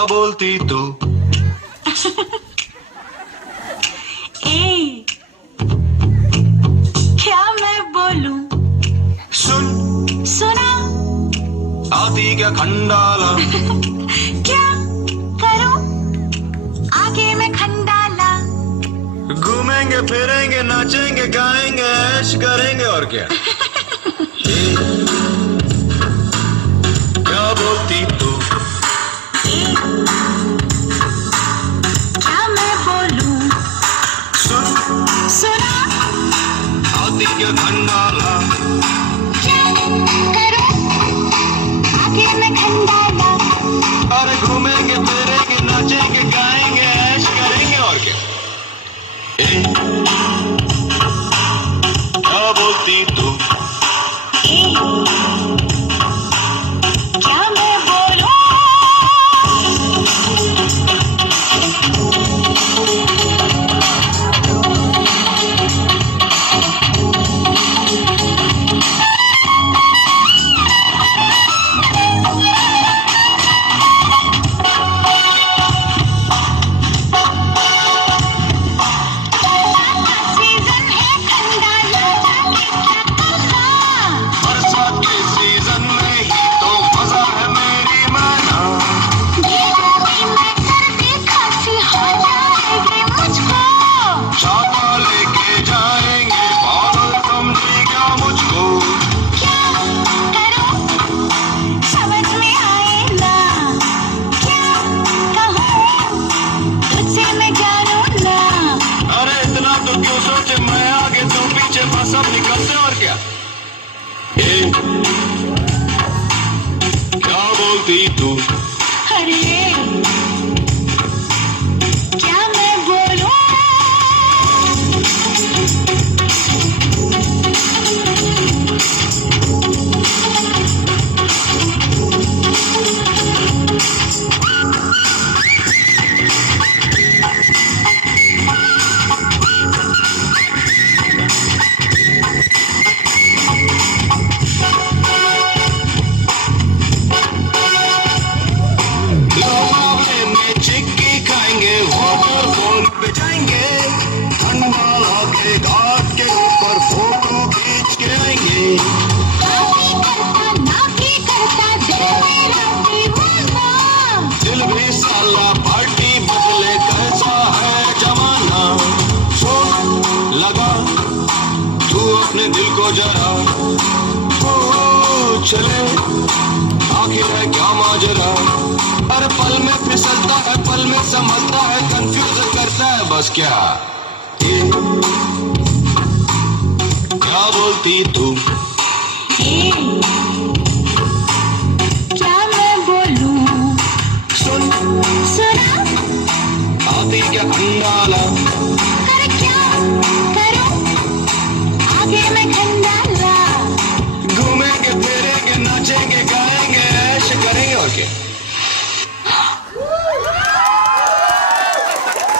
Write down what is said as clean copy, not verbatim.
क्या बोलती तू? ए, क्या मैं बोलूं? सुन, सुना? आती क्या खंडाला? क्या करूं? आगे मैं खंडाला। घूमेंगे फिरेंगे नाचेंगे गाएंगे ऐश करेंगे और क्या? क्या बोलती तू? क्या मैं बोलूं? सुन, सुना? आती क्या खंडाला? क्या करूं? आगे मैं खंडाला। अरे घूमेंगे फिरेंगे नाचेंगे गाएंगे ऐश करेंगे और क्या? क्या बोलती तू? क्या मैं बोलूं? सीजन है खंडाला, जाके क्या करना? बरसात के सीजन में ही तो मजा है मेरी माना। भीगूंगी मैं, सर्दी खांसी हो जाएगी मुझको। छाता लेके जाएंगे पागल समझेगा मुझको। क्या करूं? समझ में आए ना। क्या कहूं? तुझसे मैं जानूं ना। अरे इतना तो क्यों सोचे, मैं आगे तू पीछे बस अब निकलते और क्या? क्या बोलती तू? अरे क्या मैं बोलूं? लोबावले में चिक्की खाएंगे वाटरफॉल पे जाएंगे। खंडाला के घाट के ऊपर फोटो खींच के आएंगे। ना भी करता दिल मेरा दीवाना। दिल भी साला पार्टी बदले कैसा है जमाना। सोच लगा तू अपने दिल को जरा, ओ चले आखिर है क्या माजरा। हर पल में फिसलता है पल में समझता है कंफ्यूज करता है बस क्या? ये क्या बोलती तू?